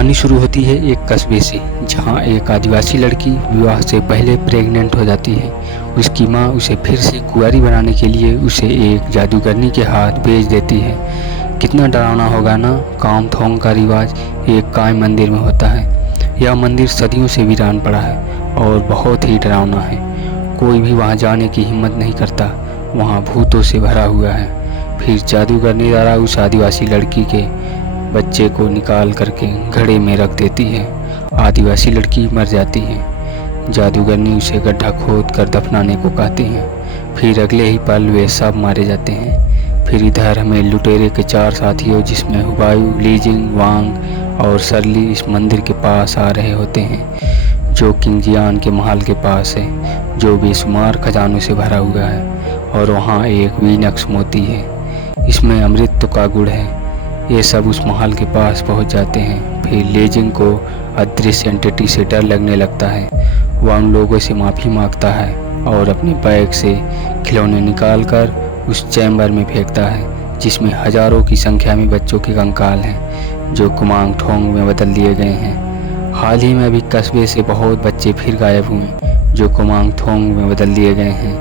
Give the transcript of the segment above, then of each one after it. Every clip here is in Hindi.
कहानी शुरू होती है एक कस्बे से, जहां एक आदिवासी लड़की विवाह से पहले प्रेग्नेंट हो जाती है। उसकी मां उसे फिर से कुंवारी बनाने के लिए उसे एक जादूगरनी के हाथ भेज देती है। कितना डरावना होगा ना। कामथोंग का रिवाज एक काय मंदिर में होता है। यह मंदिर सदियों से वीरान पड़ा है और बहुत ही डरावना है। कोई भी वहां जाने की हिम्मत नहीं करता। वहां भूतों से भरा हुआ है। फिर जादूगरनी द्वारा उस आदिवासी लड़की के बच्चे को निकाल करके घड़े में रख देती है। आदिवासी लड़की मर जाती है। जादूगरनी उसे गड्ढा खोद कर दफनाने को कहती हैं। फिर अगले ही पल वे सब मारे जाते हैं। फिर इधर हमें लुटेरे के 4 साथियों, जिसमें हुबायू, लीजिंग, वांग और सरली, इस मंदिर के पास आ रहे होते हैं जो किंग जियान के महल के पास है, जो बेशुमार खजानों से भरा हुआ है। और वहाँ एक वीनक्स मोती है, इसमें अमृत का गुड़ है। ये सब उस महल के पास पहुंच जाते हैं। फिर लेजिंग को अदृश्य एंटिटी से डर लगने लगता है। वह उन लोगों से माफ़ी मांगता है और अपने बैग से खिलौने निकालकर उस चैम्बर में फेंकता है, जिसमें हजारों की संख्या में बच्चों के कंकाल हैं जो कुमांग ठोंग में बदल दिए गए हैं। हाल ही में अभी कस्बे से बहुत बच्चे फिर गायब हुए जो कुमांग ठोंग में बदल दिए गए हैं।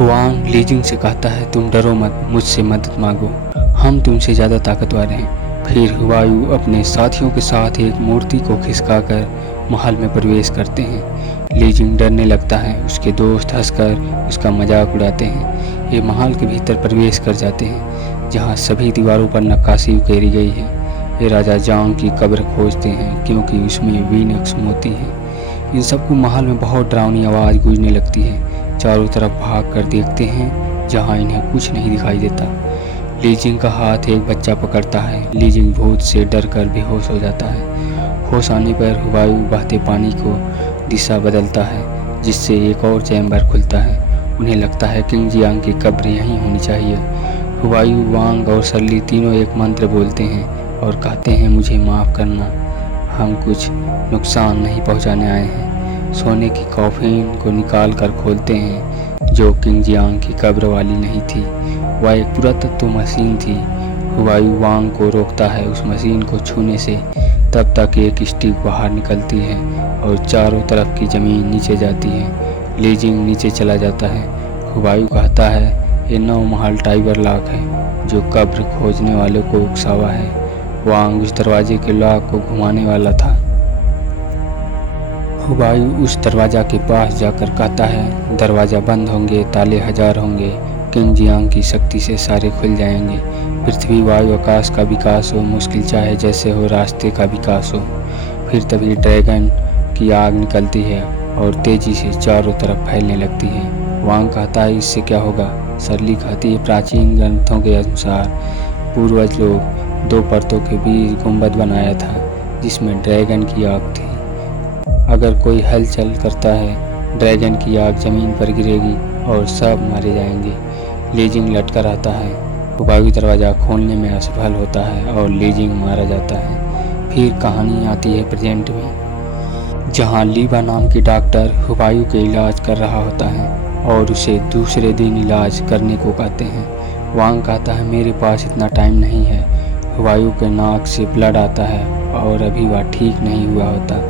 वांग लीजिंग से कहता है, तुम डरो मत, मुझसे मदद मांगो, हम तुमसे ज़्यादा ताकतवर हैं। फिर हुबायू अपने साथियों के साथ एक मूर्ति को खिसकाकर महल में प्रवेश करते हैं। लीजिंग डरने लगता है। उसके दोस्त हंसकर उसका मजाक उड़ाते हैं। ये महल के भीतर प्रवेश कर जाते हैं, जहाँ सभी दीवारों पर नक्काशी उकेरी गई है। ये राजा जांग की कब्र खोजते हैं, क्योंकि उसमें वीनक्स मोती है। इन सबको महल में बहुत डरावनी आवाज़ गूंजने लगती है। चारों तरफ भाग कर देखते हैं, जहाँ इन्हें कुछ नहीं दिखाई देता। लीजिंग का हाथ एक बच्चा पकड़ता है। लीजिंग भूत से डर कर बेहोश हो जाता है। होश आने पर हुबायू बहते पानी को दिशा बदलता है, जिससे एक और चैम्बर खुलता है। उन्हें लगता है किंग जियांग की कब्र यहीं होनी चाहिए। हुबायू, वांग और सरली तीनों एक मंत्र बोलते हैं और कहते हैं, मुझे माफ़ करना, हम कुछ नुकसान नहीं पहुंचाने आए हैं। सोने की कॉफिन को निकाल कर खोलते हैं, जो किंग जियांग की कब्र वाली नहीं थी। वह एक पुरातत्व मशीन थी। हुबायू वांग को रोकता है उस मशीन को छूने से। तब तक एक स्टिक बाहर निकलती है और चारों तरफ की ज़मीन नीचे जाती है। लीजिंग नीचे चला जाता है। हुबायू कहता है, ये 9 महल टाइगर लॉक है, जो कब्र खोजने वालों को उकसावा है। वांग उस दरवाजे के लॉक को घुमाने वाला था। हुबायू उस दरवाज़ा के पास जाकर कहता है, दरवाज़ा बंद होंगे, ताले 1000 होंगे, किंग जियांग की शक्ति से सारे खुल जाएंगे। पृथ्वी, वायु, आकाश का विकास हो, मुश्किल चाहे जैसे हो, रास्ते का विकास हो। फिर तभी ड्रैगन की आग निकलती है और तेजी से चारों तरफ फैलने लगती है। वांग कहता है, इससे क्या होगा? सरली कहती है, प्राचीन ग्रंथों के अनुसार पूर्वज लोग 2 परतों के बीच गुंबद बनाया था, जिसमें ड्रैगन की आग थी। अगर कोई हलचल करता है, ड्रैगन की आग जमीन पर गिरेगी और सब मारे जाएंगे। लीजिंग लटका रहता है। हुबायू दरवाज़ा खोलने में असफल होता है और लीजिंग मारा जाता है। फिर कहानी आती है प्रेजेंट में, जहां लीबा नाम की डॉक्टर हुबायू के इलाज कर रहा होता है और उसे दूसरे दिन इलाज करने को कहते हैं। वांग कहता है, मेरे पास इतना टाइम नहीं है। हुबायू के नाक से ब्लड आता है और अभी वह ठीक नहीं हुआ होता।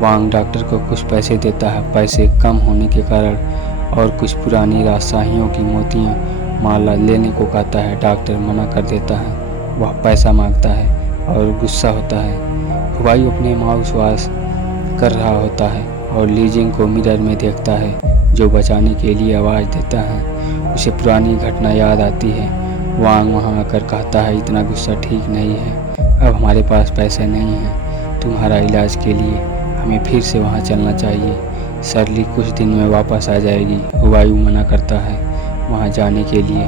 वांग डॉक्टर को कुछ पैसे देता है। पैसे कम होने के कारण और कुछ पुरानी राजशाहियों की मोतियां माला लेने को कहता है। डॉक्टर मना कर देता है। वह पैसा मांगता है और गुस्सा होता है। हुबायू अपने माउस वॉश कर रहा होता है और लीजिंग को मिरर में देखता है, जो बचाने के लिए आवाज़ देता है। उसे पुरानी घटना याद आती है। वांग वहाँ आकर कहता है, इतना गुस्सा ठीक नहीं है, अब हमारे पास पैसे नहीं हैं तुम्हारा इलाज के लिए, हमें फिर से वहाँ चलना चाहिए। सरली कुछ दिन में वापस आ जाएगी। हुबायू मना करता है वहाँ जाने के लिए।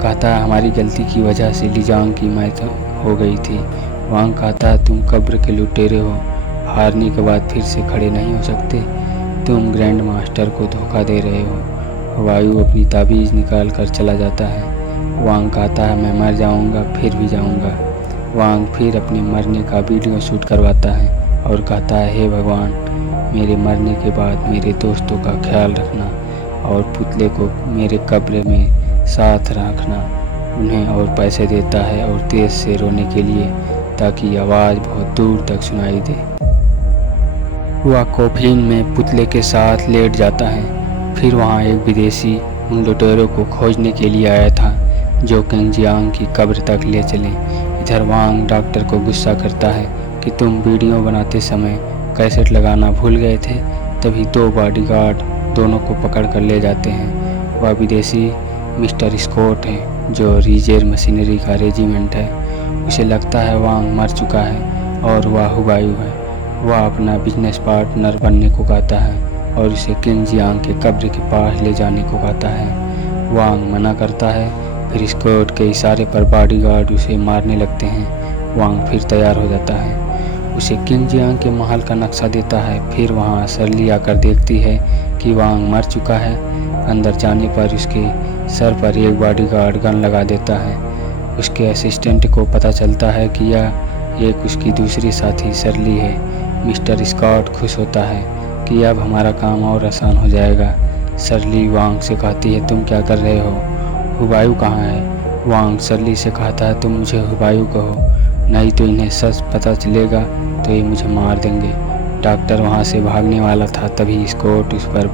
कहता है, हमारी गलती की वजह से लीजांग की मौत हो गई थी। वांग कहता है, तुम कब्र के लुटेरे हो, हारने के बाद फिर से खड़े नहीं हो सकते। तुम ग्रैंड मास्टर को धोखा दे रहे हो। हुबायू अपनी ताबीज़ निकाल कर चला जाता है। वांग कहता है, मैं मर जाऊँगा, फिर भी जाऊँगा। वांग फिर अपने मरने का वीडियो शूट करवाता है और कहता है, हे भगवान, मेरे मरने के बाद मेरे दोस्तों का ख्याल रखना और पुतले को मेरे कब्र में साथ रखना। उन्हें और पैसे देता है और तेज से रोने के लिए ताकि आवाज़ बहुत दूर तक सुनाई दे। वह कॉफिन में पुतले के साथ लेट जाता है। फिर वहाँ एक विदेशी उन लुटेरों को खोजने के लिए आया था जो किंग जियांग की कब्र तक ले चले। इधर वांग डॉक्टर को गुस्सा करता है कि तुम वीडियो बनाते समय कैसेट लगाना भूल गए थे। तभी 2 बॉडीगार्ड दोनों को पकड़ कर ले जाते हैं। वह विदेशी मिस्टर स्कॉट है जो रिजर्व मशीनरी का रेजिमेंट है। उसे लगता है वांग मर चुका है और वह हुबायू है। वह अपना बिजनेस पार्टनर बनने को कहता है और उसे किंग जियांग के कब्र के पास ले जाने को कहता है। वांग मना करता है। फिर स्कॉट के इशारे पर बॉडीगार्ड उसे मारने लगते हैं। वांग फिर तैयार हो जाता है। उसे किंग जियांग के महल का नक्शा देता है। फिर वहाँ शर्ली आकर देखती है कि वांग मर चुका है। अंदर जाने पर उसके सर पर एक बॉडीगार्ड गन लगा देता है। उसके असिस्टेंट को पता चलता है कि यह एक उसकी दूसरी साथी शर्ली है। मिस्टर स्कॉट खुश होता है कि अब हमारा काम और आसान हो जाएगा। शर्ली वांग से कहती है तुम क्या कर रहे हो, हुबायू कहाँ है। वांग शर्ली से कहता है तुम मुझे हुबायू कहो, नहीं तो इन्हें सच पता चलेगा तो ये मुझे मार देंगे। डॉक्टर वहाँ से भागने वाला था तभी स्कॉट उस पर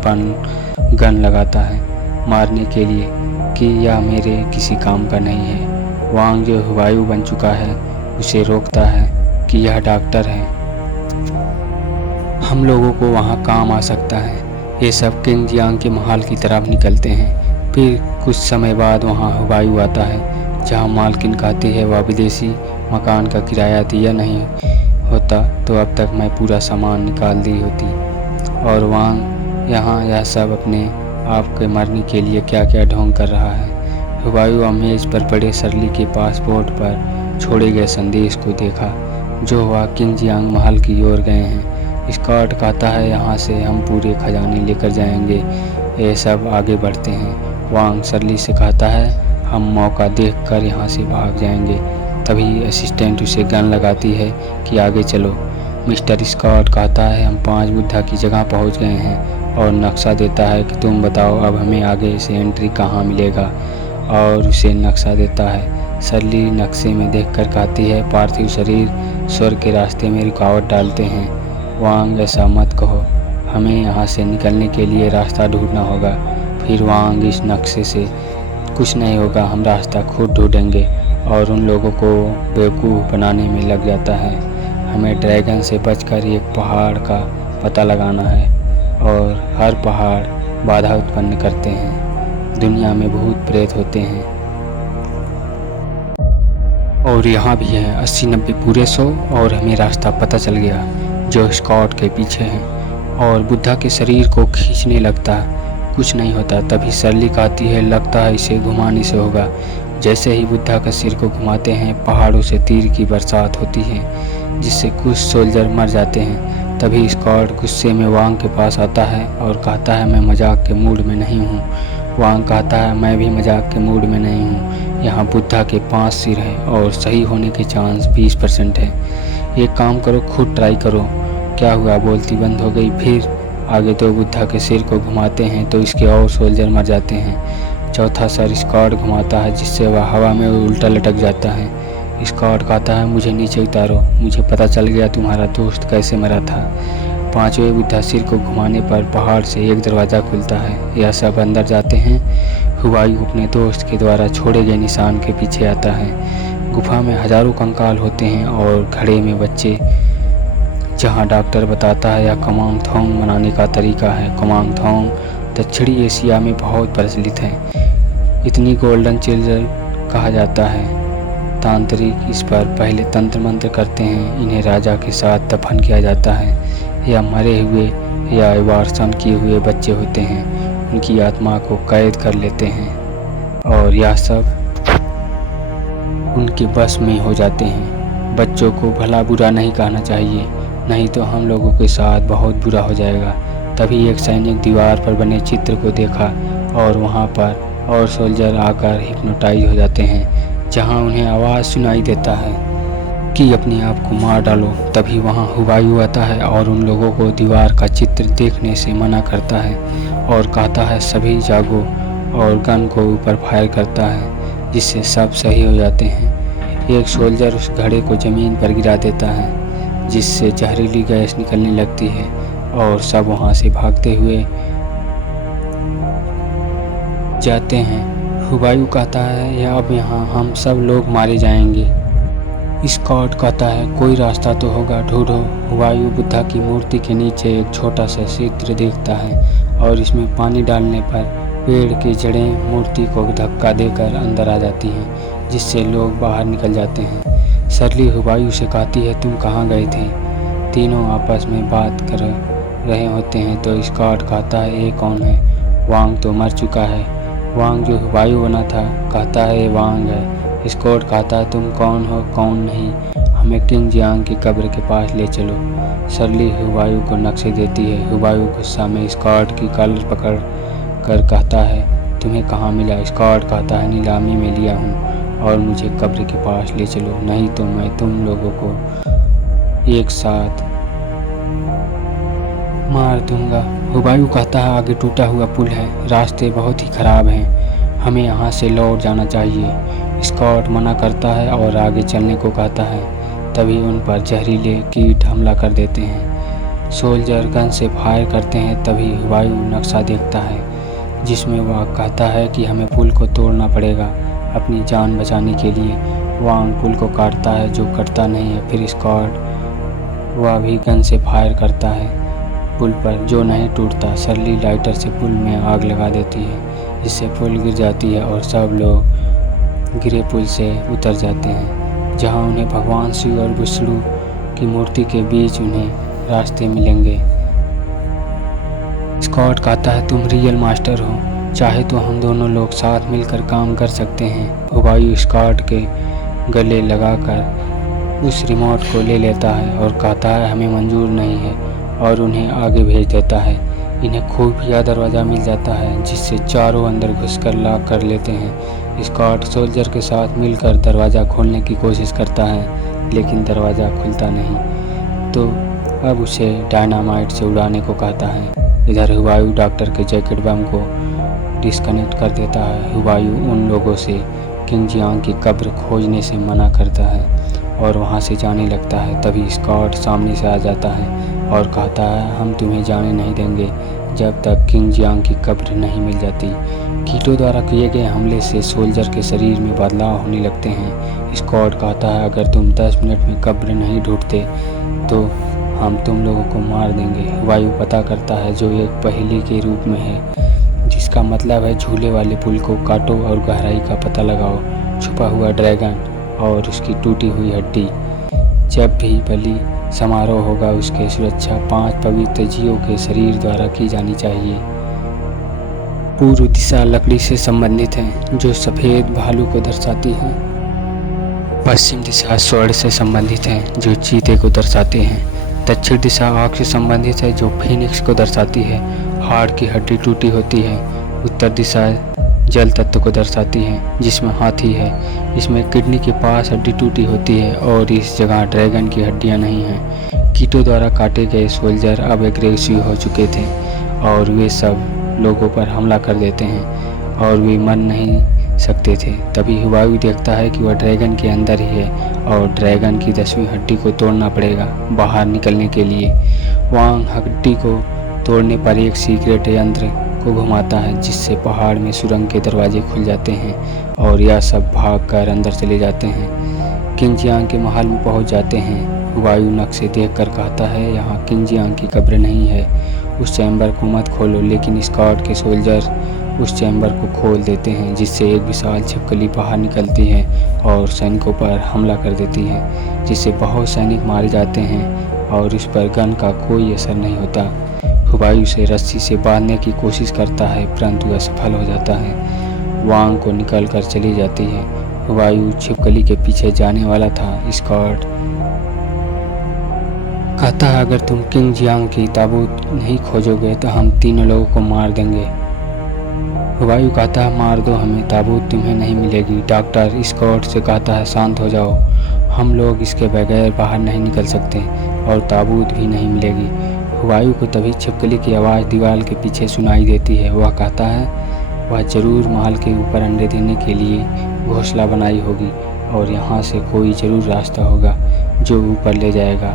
गन लगाता है मारने के लिए कि यह मेरे किसी काम का नहीं है। वांग जो हुबायू बन चुका है उसे रोकता है कि यह डॉक्टर है, हम लोगों को वहाँ काम आ सकता है। ये सब किंग जियांग के महल की तरफ निकलते हैं। फिर कुछ समय बाद वहाँ हुबायू आता है जहाँ मालकिन कहती है वह विदेशी मकान का किराया दिया नहीं होता तो अब तक मैं पूरा सामान निकाल दी होती। और वांग यहाँ यह सब अपने आप के मरने के लिए क्या क्या ढोंग कर रहा है। हुबायू मेज पर पड़े शर्ली के पासपोर्ट पर छोड़े गए संदेश को देखा जो वह किंग जियांग महल की ओर गए हैं। स्कॉट कहता है यहाँ से हम पूरे खजाने लेकर जाएंगे। ये सब आगे बढ़ते हैं। वांग शर्ली से कहता है हम मौका देखकर यहाँ से भाग जाएंगे। तभी असिस्टेंट उसे गन लगाती है कि आगे चलो। मिस्टर स्कॉट कहता है हम 5 बुद्धा की जगह पहुँच गए हैं और नक्शा देता है कि तुम बताओ अब हमें आगे से एंट्री कहाँ मिलेगा, और उसे नक्शा देता है। शर्ली नक्शे में देखकर कहती है पार्थिव शरीर स्वर्ग के रास्ते में रुकावट डालते हैं। वांग ऐसा मत कहो, हमें यहाँ से निकलने के लिए रास्ता ढूंढना होगा। फिर वांग इस नक्शे से कुछ नहीं होगा, हम रास्ता खुद ढूंढेंगे, और उन लोगों को बेवकूफ़ बनाने में लग जाता है। हमें ड्रैगन से बचकर एक पहाड़ का पता लगाना है, और हर पहाड़ बाधा उत्पन्न करते हैं। दुनिया में भूत प्रेत होते हैं और यहाँ भी है 80-90 पूरे 100, और हमें रास्ता पता चल गया जो स्कॉट के पीछे है और बुद्धा के शरीर को खींचने लगता है। कुछ नहीं होता। तभी शर्ली कहती है लगता है इसे घुमाने से होगा। जैसे ही बुद्धा का सिर को घुमाते हैं पहाड़ों से तीर की बरसात होती है जिससे कुछ सोल्जर मर जाते हैं। तभी स्कॉट गुस्से में वांग के पास आता है और कहता है मैं मजाक के मूड में नहीं हूँ। वांग कहता है मैं भी मजाक के मूड में नहीं हूँ। यहाँ बुद्धा के 5 सिर हैं और सही होने के चांस 20% है। एक काम करो, खुद ट्राई करो। क्या हुआ, बोलती बंद हो गई। फिर आगे 2 बुद्धा के सिर को घुमाते हैं तो इसके और सोल्जर मर जाते हैं। चौथा सर स्कॉट घुमाता है जिससे वह हवा में उल्टा लटक जाता है। स्कॉट कहता है मुझे नीचे उतारो, मुझे पता चल गया तुम्हारा दोस्त कैसे मरा था। 5वें बुद्धा सिर को घुमाने पर पहाड़ से एक दरवाज़ा खुलता है। यह सब अंदर जाते हैं। हुबायू अपने दोस्त के द्वारा छोड़े गए निशान के पीछे आता है। गुफा में हजारों कंकाल होते हैं और घड़े में बच्चे, जहाँ डॉक्टर बताता है यह कमांगथोंग मनाने का तरीका है। कमांगथोंग दक्षिणी एशिया में बहुत प्रचलित है। इतनी गोल्डन चिल्ड्रन कहा जाता है। तांत्रिक इस पर पहले तंत्र मंत्र करते हैं। इन्हें राजा के साथ दफन किया जाता है। या मरे हुए या वारसन किए हुए बच्चे होते हैं, उनकी आत्मा को कैद कर लेते हैं और यह सब उनके बस में हो जाते हैं। बच्चों को भला बुरा नहीं कहना चाहिए, नहीं तो हम लोगों के साथ बहुत बुरा हो जाएगा। तभी एक सैनिक दीवार पर बने चित्र को देखा और वहाँ पर और सोल्जर आकर हिप्नोटाइज हो जाते हैं, जहाँ उन्हें आवाज़ सुनाई देता है कि अपने आप को मार डालो। तभी वहाँ हुबायू आता है और उन लोगों को दीवार का चित्र देखने से मना करता है और कहता है सभी जागो, और गन को ऊपर फायर करता है जिससे सब सही हो जाते हैं। एक सोल्जर उस घड़े को ज़मीन पर गिरा देता है, जिससे जहरीली गैस निकलने लगती है और सब वहाँ से भागते हुए जाते हैं। हुबायू कहता है यह अब यहाँ हम सब लोग मारे जाएंगे। स्कॉट कहता है कोई रास्ता तो होगा, ढूंढो। हुबायू बुद्धा की मूर्ति के नीचे एक छोटा सा छिद्र देखता है और इसमें पानी डालने पर पेड़ की जड़ें मूर्ति को धक्का देकर अंदर आ जाती हैं, जिससे लोग बाहर निकल जाते हैं। सरली हुबायू से कहती है तुम कहाँ गए थे? तीनों आपस में बात कर रहे होते हैं तो स्कॉट कहता है ये कौन है? वांग तो मर चुका है। वांग जो हुबायू बना था कहता है ये वांग है। स्कॉट कहता है तुम कौन हो कौन नहीं, हमें किंग जियांग की कब्र के पास ले चलो। सरली हुबायू को नक्शे देती है। हुबायू गुस्सा में स्कॉट की कॉलर पकड़ कर कहता है तुम्हें कहाँ मिला? स्कॉट कहता है नीलामी में लिया हूँ और मुझे कब्र के पास ले चलो, नहीं तो मैं तुम लोगों को एक साथ मार दूंगा। हुबायू कहता है आगे टूटा हुआ पुल है, रास्ते बहुत ही खराब हैं, हमें यहाँ से लौट जाना चाहिए। स्कॉट मना करता है और आगे चलने को कहता है। तभी उन पर जहरीले कीट हमला कर देते हैं। सोल्जर गन से फायर करते हैं। तभी हुबायू नक्शा देखता है जिसमें वह कहता है कि हमें पुल को तोड़ना पड़ेगा अपनी जान बचाने के लिए। वांग पुल को काटता है जो कटता नहीं है। फिर स्कॉट वह भी गन से फायर करता है पुल पर जो नहीं टूटता। सरली लाइटर से पुल में आग लगा देती है, जिससे पुल गिर जाती है और सब लोग गिरे पुल से उतर जाते हैं, जहां उन्हें भगवान शिव और विष्णु की मूर्ति के बीच उन्हें रास्ते मिलेंगे। स्कॉट कहता है तुम रियल मास्टर हो, चाहे तो हम दोनों लोग साथ मिलकर काम कर सकते हैं। हुबायू स्कॉट के गले लगाकर उस रिमोट को ले लेता है और कहता है हमें मंजूर नहीं है और उन्हें आगे भेज देता है। इन्हें खुफिया दरवाज़ा मिल जाता है जिससे चारों अंदर घुसकर लॉक कर लेते हैं। स्कॉट सोल्जर के साथ मिलकर दरवाज़ा खोलने की कोशिश करता है लेकिन दरवाज़ा खुलता नहीं, तो अब उसे डायनामाइट से उड़ाने को कहता है। इधर हुबायू डॉक्टर के जैकेट बम को डिस्कनेक्ट कर देता है। हुबायू उन लोगों से किंग जियांग की कब्र खोजने से मना करता है और वहाँ से जाने लगता है। तभी स्कॉट सामने से आ जाता है और कहता है हम तुम्हें जाने नहीं देंगे जब तक किंग जियांग की कब्र नहीं मिल जाती। कीटों द्वारा किए गए हमले से सोल्जर के शरीर में बदलाव होने लगते हैं। स्कॉट कहता है अगर तुम 10 मिनट में कब्र नहीं ढूंढते तो हम तुम लोगों को मार देंगे। वायु पता करता है जो एक पहेली के रूप में है, जिसका मतलब है झूले वाले पुल को काटो और गहराई का पता लगाओ, छुपा हुआ ड्रैगन और उसकी टूटी हुई हड्डी। जब भी बलि समारोह होगा उसके सुरक्षा 5 पवित्र जीवों के शरीर द्वारा की जानी चाहिए। पूर्व दिशा लकड़ी से संबंधित है जो सफ़ेद भालू को दर्शाती है। पश्चिम दिशा स्वर्ण से संबंधित है जो चीते को दर्शाते हैं। दक्षिण दिशा आग से संबंधित है जो फीनिक्स को दर्शाती है, हाड़ की हड्डी टूटी होती है। उत्तर दिशा जल तत्व को दर्शाती है जिसमें हाथी है। इसमें किडनी के पास हड्डी टूटी होती है और इस जगह ड्रैगन की हड्डियां नहीं हैं। कीटों द्वारा काटे गए सोल्जर अब एग्रेसिव हो चुके थे और वे सब लोगों पर हमला कर देते हैं और वे मर नहीं सकते थे। तभी हुबायू देखता है कि वह ड्रैगन के अंदर ही है और ड्रैगन की 10वीं हड्डी को तोड़ना पड़ेगा बाहर निकलने के लिए। वांग हड्डी को तोड़ने पर एक सीक्रेट यंत्र को घुमाता है जिससे पहाड़ में सुरंग के दरवाजे खुल जाते हैं और यह सब भागकर अंदर चले जाते हैं। किंग जियांग के महल में पहुंच जाते हैं। हुबायू नक्शे देखकर कहता है यहाँ किंग जियांग की कब्र नहीं है, उस चैम्बर को मत खोलो। लेकिन स्कॉट के सोल्जर उस चैम्बर को खोल देते हैं जिससे एक विशाल छिपकली बाहर निकलती है और सैनिकों पर हमला कर देती है, जिससे बहुत सैनिक मारे जाते हैं और उस पर गन का कोई असर नहीं होता। हुबायू से रस्सी से बांधने की कोशिश करता है परंतु असफल हो जाता है। वांग को निकल कर चली जाती है। हुबायू छिपकली के पीछे जाने वाला था। स्कॉट कहता है अगर तुम किंग जियांग की ताबूत नहीं खोजोगे तो हम तीनों लोगों को मार देंगे। हुबायू कहता है मार दो हमें, ताबूत तुम्हें नहीं मिलेगी। डॉक्टर स्कॉट से कहता है शांत हो जाओ, हम लोग इसके बगैर बाहर नहीं निकल सकते और ताबूत भी नहीं मिलेगी। हुबायू को तभी छिपकली की आवाज़ दीवार के पीछे सुनाई देती है। वह कहता है वह जरूर महल के ऊपर अंडे देने के लिए घोंसला बनाई होगी और यहाँ से कोई ज़रूर रास्ता होगा जो ऊपर ले जाएगा।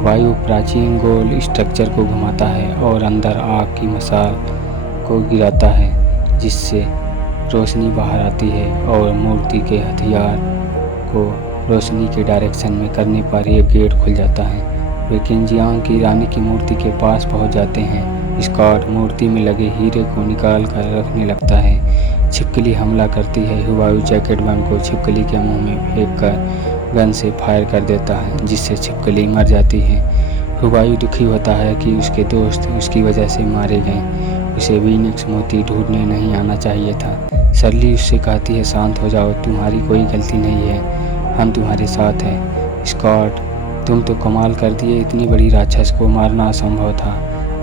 वायु प्राचीन गोल स्ट्रक्चर को घुमाता है और अंदर आग की मसाल को गिराता है, जिससे रोशनी बाहर आती है और मूर्ति के हथियार को रोशनी के डायरेक्शन में करने पर यह गेट खुल जाता है। वे किंगजियांग की रानी की मूर्ति के पास पहुंच जाते हैं। स्कॉट मूर्ति में लगे हीरे को निकाल कर रखने लगता है। छिपकली हमला करती है। हुवायू जैकेट बम को छिपकली के मुंह में फेंक कर गन से फायर कर देता है, जिससे छिपकली मर जाती है। हुवायू दुखी होता है कि उसके दोस्त उसकी वजह से मारे गए। उसे वीनिक्स मोती ढूंढने नहीं आना चाहिए था। सरली उससे कहती है, शांत हो जाओ, तुम्हारी कोई गलती नहीं है, हम तुम्हारे साथ हैं। स्कॉट, तुम तो कमाल कर दिए, इतनी बड़ी राक्षस को मारना असंभव था।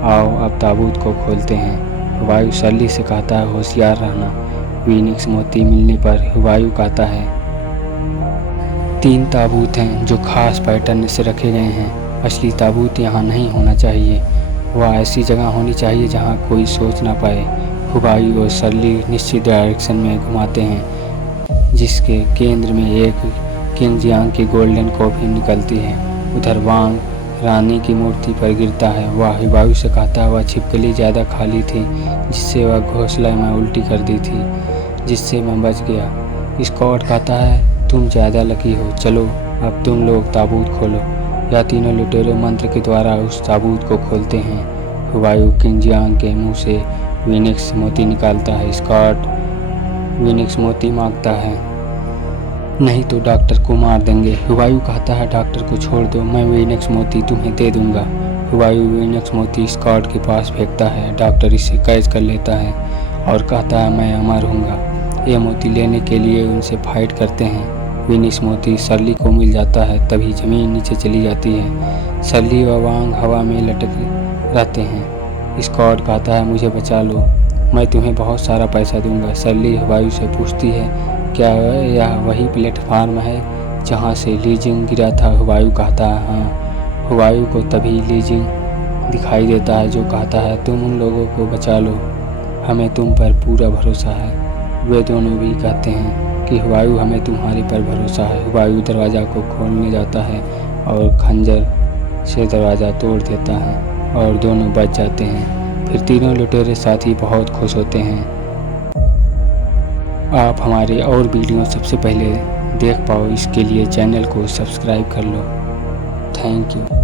आओ अब ताबूत को खोलते हैं। हुवायू सरली से कहता है, होशियार रहना। वीनिक्स मोती मिलने पर हुवायू कहता है, 3 ताबूत हैं जो खास पैटर्न से रखे गए हैं। असली ताबूत यहाँ नहीं होना चाहिए, वह ऐसी जगह होनी चाहिए जहाँ कोई सोच ना पाए। हुवायू और सरली निश्चित डायरेक्शन में घुमाते हैं, जिसके केंद्र में एक किंगजियांग की गोल्डन कॉफी निकलती है। उधर वांग रानी की मूर्ति पर गिरता है। वह हुवायू से कहता है, वह छिपकली ज़्यादा खाली थी, जिससे वह घोंसला में उल्टी कर दी थी, जिससे मैं बच गया। स्कॉट कहता है, तुम ज़्यादा लकी हो, चलो अब तुम लोग ताबूत खोलो। या तीनों लुटेरे मंत्र के द्वारा उस ताबूत को खोलते हैं। हुवायू किंगजियांग के मुंह से वीनिक्स मोती निकालता है। स्कॉट वीनिक्स मोती मांगता है, नहीं तो डॉक्टर को मार देंगे। हुवायू कहता है, डॉक्टर को छोड़ दो, मैं वीनिक्स मोती तुम्हें दे दूंगा। हुवायू वीनिक्स मोती स्कॉट के पास फेंकता है। डॉक्टर इसे कैच कर लेता है और कहता है, मैं अमर हूँगा। ये मोती लेने के लिए उनसे फाइट करते हैं। वीनिक्स मोती सरली को मिल जाता है, तभी ज़मीन नीचे चली जाती है। सरली व वांग हवा में लटक रहते हैं। स्कॉट कहता है, मुझे बचा लो, मैं तुम्हें बहुत सारा पैसा दूंगा। सरली हुवायू से पूछती है, क्या यह वही प्लेटफार्म है जहाँ से लीजिंग गिरा था? हुवायू कहता है, हाँ। हुवायू को तभी लीजिंग दिखाई देता है, जो कहता है, तुम उन लोगों को बचा लो, हमें तुम पर पूरा भरोसा है। वे दोनों भी कहते हैं कि हुवायू, हमें तुम्हारे पर भरोसा है। हुवायू दरवाज़ा को खोलने जाता है और खंजर से दरवाज़ा तोड़ देता है और दोनों बच जाते हैं। फिर तीनों लुटेरे साथी बहुत खुश होते हैं। आप हमारे और वीडियो सबसे पहले देख पाओ, इसके लिए चैनल को सब्सक्राइब कर लो। Thank you.